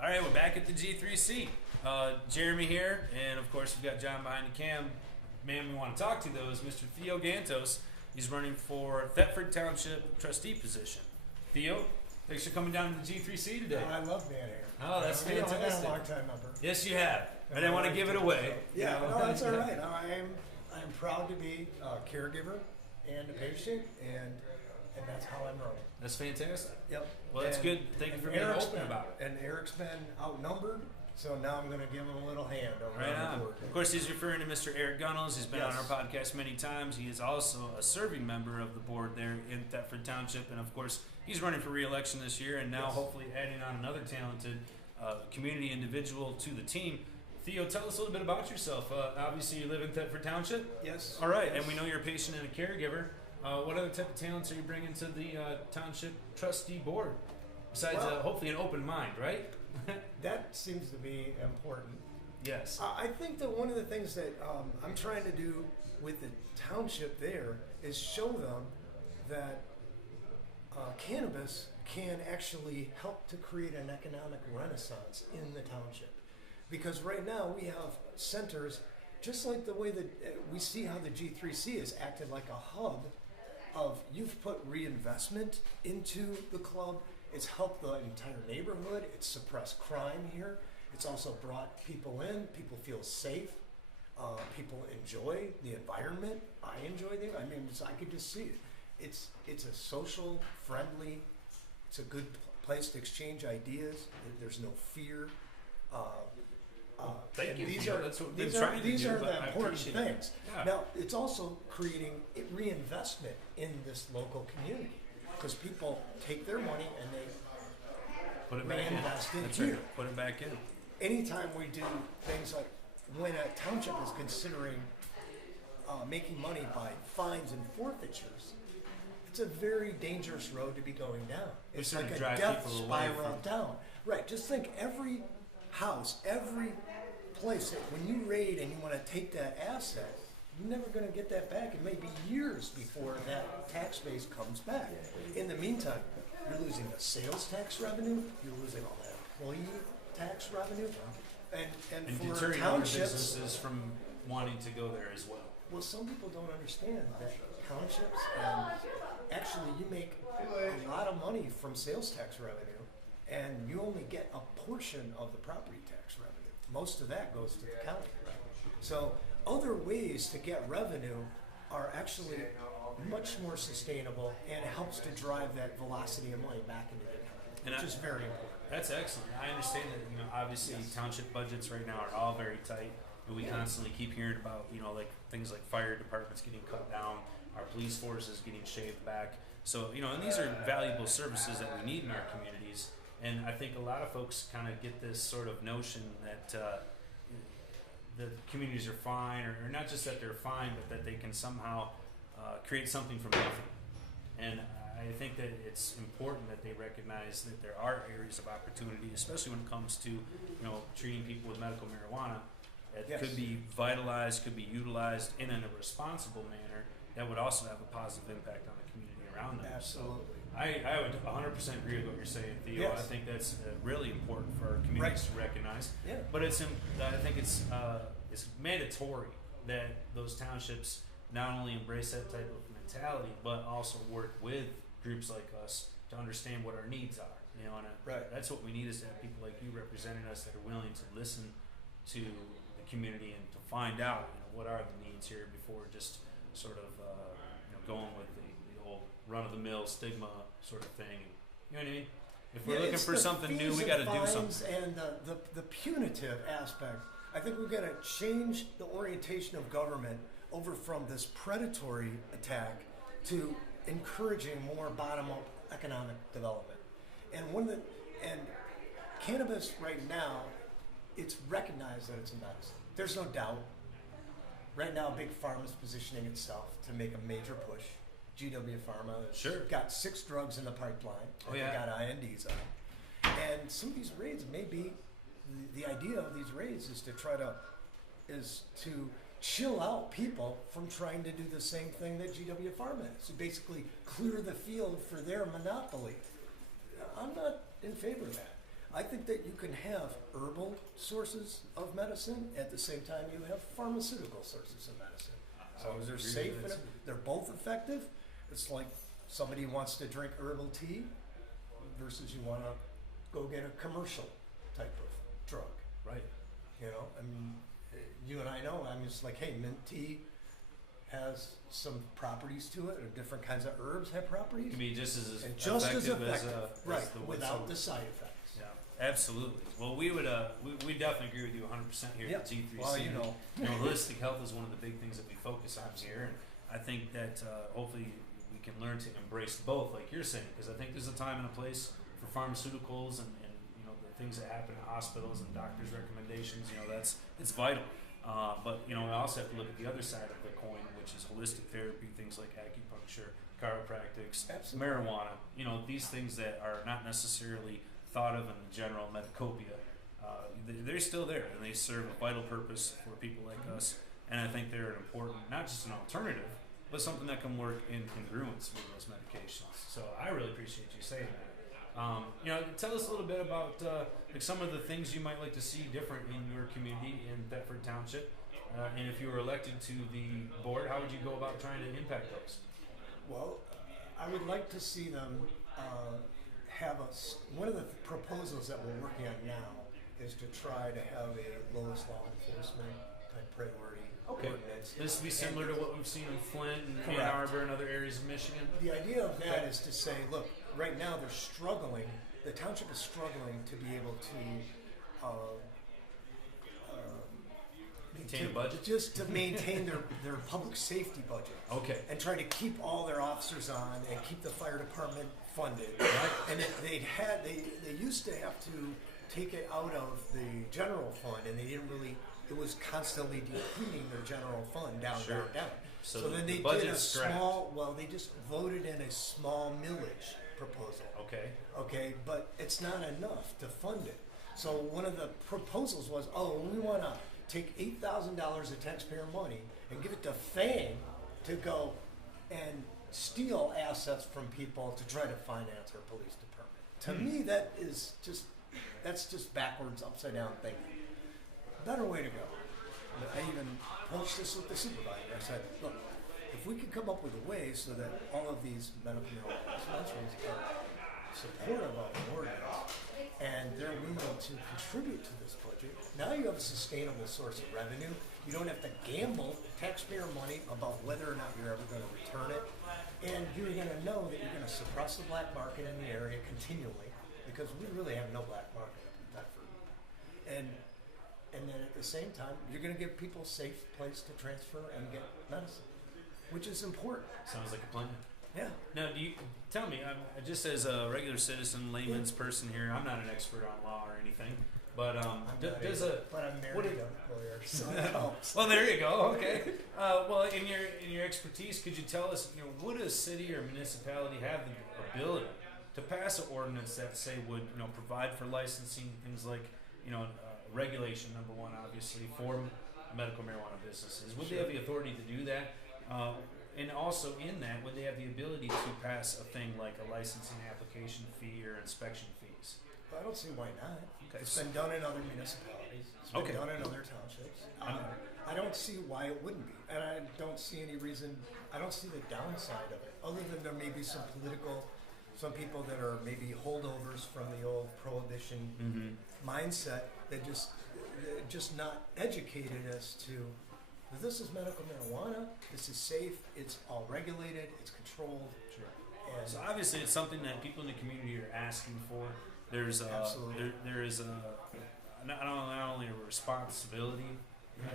All right, we're back at the G3C. Jeremy here, and of course we've got John behind the cam. Man we want to talk to though is Mr. Theo Gantos. He's running for Thetford Township Trustee position. Theo, thanks for coming down to the G3C today. I love being here. Oh, that's fantastic. I've been a long time member. Yes, you have. I didn't want to give it away. Yeah, no, that's all right. I'm proud to be a caregiver and a patient, and that's how I'm running. That's fantastic. Yep. Well, that's good. Thank you for being open about it. And Eric's been outnumbered, so now I'm going to give him a little hand over right on on. the board. Of course, he's referring to Mr. Eric Gantos. He's been on our podcast many times. He is also a serving member of the board there in Thetford Township, and of course, he's running for re-election this year, and now hopefully adding on another talented community individual to the team. Theo, tell us a little bit about yourself. Obviously, you live in Thetford Township. Yes. All right, yes. and we know you're a patient and a caregiver. What other type of talents are you bringing to the Township Trustee Board? Besides, hopefully, an open mind, right? That seems to be important. Yes. I think that one of the things that I'm trying to do with the township there is show them that cannabis can actually help to create an economic renaissance in the township. Because right now we have centers, just like the way that we see how the G3C has acted like a hub of you've put reinvestment into the club. It's helped the entire neighborhood. It's suppressed crime here. It's also brought people in. People feel safe. People enjoy the environment. I enjoy the. I mean, I could just see it. It's a social, friendly. It's a good place to exchange ideas. There's no fear. Thank you. These Theo. are That's what these we're are trying to these do, are but the I important appreciate it. things. Yeah. Now it's also creating reinvestment in this local community because people take their money and they Put it back reinvest in. it That's here. right. Put it back in. Anytime we do things like when a township is considering making money by fines and forfeitures, it's a very dangerous road to be going down. It's like a death spiral down. Right. Just think every house, every place that when you raid and you want to take that asset, you're never going to get that back. It may be years before that tax base comes back. In the meantime, you're losing the sales tax revenue, you're losing all that employee tax revenue, and for deterring other townships, businesses from wanting to go there as well. well, some people don't understand that townships, actually you make a lot of money from sales tax revenue, and you only get a portion of the property tax revenue. Most of that goes to the county. So other ways to get revenue are actually much more sustainable and helps to drive that velocity of money back into the county, which is very important. That's excellent. I understand that, obviously township budgets right now are all very tight, and we constantly keep hearing about, like things like fire departments getting cut down, our police forces getting shaved back. So, and these are valuable services that we need in our communities. And I think a lot of folks kind of get this sort of notion that the communities are fine, or not just that they're fine, but that they can somehow create something from nothing. And I think that it's important that they recognize that there are areas of opportunity, especially when it comes to, treating people with medical marijuana. It could be vitalized, could be utilized in a responsible manner that would also have a positive impact on the community around them. Absolutely. So I would 100% agree with what you're saying, Theo. Yes. I think that's really important for our communities to recognize. Yeah. But I think it's mandatory that those townships not only embrace that type of mentality, but also work with groups like us to understand what our needs are. That's what we need, is to have people like you representing us that are willing to listen to the community and to find out what are the needs here before just sort of going with the old run-of-the-mill stigma sort of thing. You know what I mean? If we're looking for something new, we got to do something. And the punitive aspect, I think we've got to change the orientation of government over from this predatory attack to encouraging more bottom-up economic development. And cannabis right now, it's recognized that it's a medicine. There's no doubt. Right now, Big Pharma is positioning itself to make a major push. GW Pharma has got 6 drugs in the pipeline. They got INDs on. And some of these raids may be, the idea of these raids is to chill out people from trying to do the same thing that GW Pharma is. So basically clear the field for their monopoly. I'm not in favor of that. I think that you can have herbal sources of medicine at the same time you have pharmaceutical sources of medicine. As long as they're safe and they're both effective. It's like somebody wants to drink herbal tea versus you want to go get a commercial type of drug. Right. You know, I mean, you and I know, I'm just like, hey, mint tea has some properties to it, or different kinds of herbs have properties. It can be just as and just as effective, right, as without the side effects. Yeah, absolutely. Well, we would we definitely agree with you 100% here at G3C. Well, you know, holistic health is one of the big things that we focus on here, and I think that hopefully we can learn to embrace both, like you're saying, because I think there's a time and a place for pharmaceuticals and you know the things that happen in hospitals and doctors' recommendations. You know, it's vital. But you know, we also have to look at the other side of the coin, which is holistic therapy, things like acupuncture, chiropractics, marijuana. You know, these things that are not necessarily thought of in the general medicopia. They're still there, and they serve a vital purpose for people like us. And I think they're an important, not just an alternative, but something that can work in congruence with those medications. So I really appreciate you saying that. You know, tell us a little bit about like some of the things you might like to see different in your community in Thetford Township. And if you were elected to the board, how would you go about trying to impact those? Well, I would like to see them have one of the proposals that we're working on now is to try to have a lowest law enforcement type priority ordinance. This would be similar to what we've seen in Flint and Ann Arbor and other areas of Michigan. The idea of that is to say, look, right now they're struggling. The township is struggling to be able to maintain a budget? Just to maintain their public safety budget. Okay. And try to keep all their officers on and keep the fire department funded. And they used to have to take it out of the general fund, and they didn't really. It was constantly depleting their general fund down. So then they did a small. Well, they just voted in a small millage proposal. Okay, but it's not enough to fund it. So one of the proposals was, we want to take $8,000 of taxpayer money and give it to FANG to go and steal assets from people to try to finance our police department. To me, that's just backwards, upside down thinking. Better way to go. I even approached this with the supervisor. I said, look, if we could come up with a way so that all of these medical marijuana dispensaries are supportive of the ordinance and they're willing to contribute to this budget, now you have a sustainable source of revenue. You don't have to gamble taxpayer money about whether or not you're ever going to return it. And you're going to know that you're going to suppress the black market in the area continually, because we really have no black market up in Thetford. And then at the same time, you're going to give people a safe place to transfer and get medicine, which is important. Sounds like a plan. Yeah. Now, do you tell me? Just as a regular citizen, layman's person here, I'm not an expert on law or anything, but But I'm married to a lawyer, so that helps. Well, there you go. Okay. Well, in your expertise, could you tell us, would a city or municipality have the ability to pass an ordinance that, say, would provide for licensing things like regulation, number one, obviously, for medical marijuana businesses? Would they have the authority to do that? And also in that, would they have the ability to pass a thing like a licensing application fee or inspection fees? I don't see why not. Okay. It's been done in other municipalities. It's been done in other townships. I don't see why it wouldn't be. And I don't see any reason, I don't see the downside of it, other than there may be some some people that are maybe holdovers from the old prohibition mindset that just not educated as to this is medical marijuana, this is safe, it's all regulated, it's controlled. Sure. And so obviously it's something that people in the community are asking for. There's there is not only a responsibility,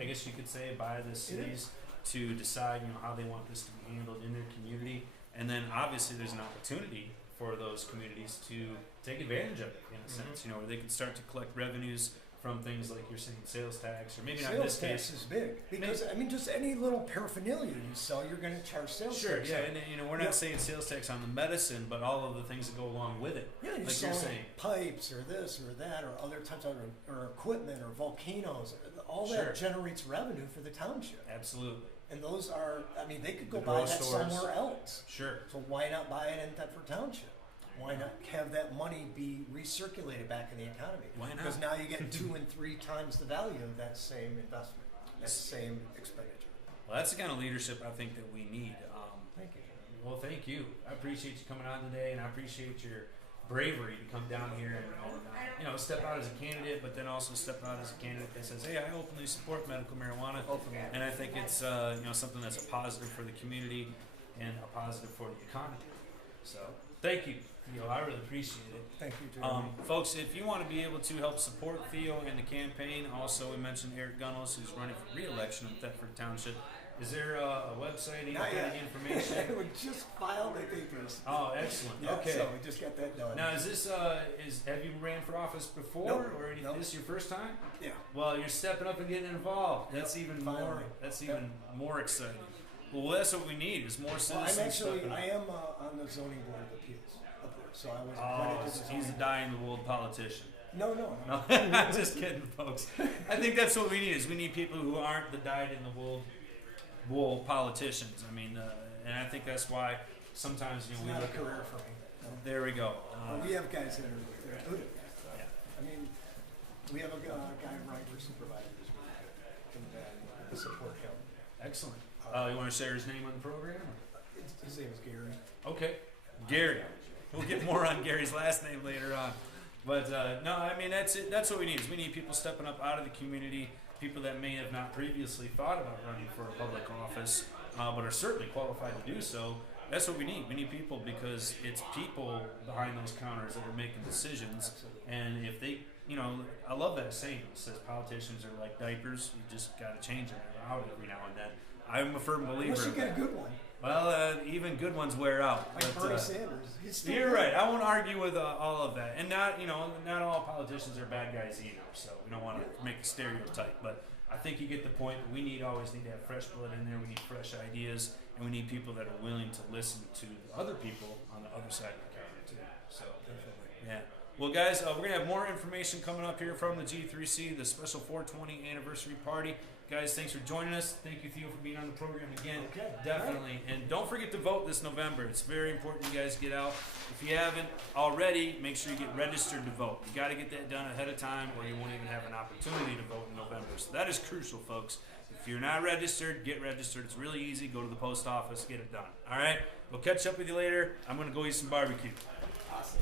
I guess you could say, by the cities to decide how they want this to be handled in their community, and then obviously there's an opportunity for those communities to take advantage of it in a sense, where they can start to collect revenues from things like you're saying sales tax, or maybe not in this case. Sales tax is big because just any little paraphernalia you sell, you're going to charge sales tax. Sure, yeah, and we're not saying sales tax on the medicine, but all of the things that go along with it. Yeah, like you're saying, pipes or this or that or other types of or equipment or volcanoes, all that generates revenue for the township. Absolutely. And those are, they could go buy that somewhere else. Sure. So why not buy it in Thetford Township? Why not have that money be recirculated back in the economy? Why not? Because now you get 2 and 3 times the value of that same investment, that same expenditure. Well, that's the kind of leadership I think that we need. Thank you. Well, thank you. I appreciate you coming on today, and I appreciate your bravery to come down here and step out as a candidate, but then also step out as a candidate that says, "Hey, I openly support medical marijuana," and I think it's something that's a positive for the community and a positive for the economy. So, thank you, Theo. I really appreciate it. Thank you, Jeremy. Folks, if you want to be able to help support Theo in the campaign, also we mentioned Eric Gantos, who's running for re-election in Thetford Township. Is there a website, any kind of information? We just filed the papers. Oh, excellent. Yeah, Okay. So we just got that done. Now, is this have you ran for office before, Nope. or anything? Nope. This your first time? Yeah. Well, you're stepping up and getting involved. That's Yep. even Finally. more. That's Yep. even more exciting. Well, that's what we need is more Well, citizens stepping up. I am on the zoning board of appeals up there, so I was Oh, appointed to the so zoning he's a board. dying-in-the-wool politician. No. No, I'm just kidding, folks. I think that's what we need is we need people who aren't the dyed-in-the-wool politicians. I mean, and I think that's why sometimes It's we not a look at. career for me. No. There we go. Well, we have guys that are good at that. Yeah. I mean, we have a guy running for supervisor who's really good, and we support him. Excellent. You want to share his name on the program? His name is Gary. Okay, Gary. We'll get more on Gary's last name later on. But no, I mean that's it. That's what we need. Is we need people stepping up out of the community, people that may have not previously thought about running for a public office, but are certainly qualified to do so. That's what we need. We need people because it's people behind those counters that are making decisions. And if they, I love that saying. It says politicians are like diapers. You just got to change them out every now and then. I'm a firm believer. Unless you of get a that. good one, Well, even good ones wear out. like but, Bernie Sanders. He's still You're good. right. I won't argue with all of that, and not all politicians are bad guys either. So we don't want to make a stereotype, but I think you get the point. We always need to have fresh blood in there. We need fresh ideas, and we need people that are willing to listen to the other people on the other side of the counter too. So yeah. Well, guys, we're gonna have more information coming up here from the G3C, the special 420 anniversary party. Guys, thanks for joining us. Thank you, Theo, for being on the program again. Okay. Definitely. And don't forget to vote this November. It's very important you guys get out. If you haven't already, make sure you get registered to vote. You got to get that done ahead of time or you won't even have an opportunity to vote in November. So that is crucial, folks. If you're not registered, get registered. It's really easy. Go to the post office, get it done. All right? We'll catch up with you later. I'm going to go eat some barbecue. Awesome.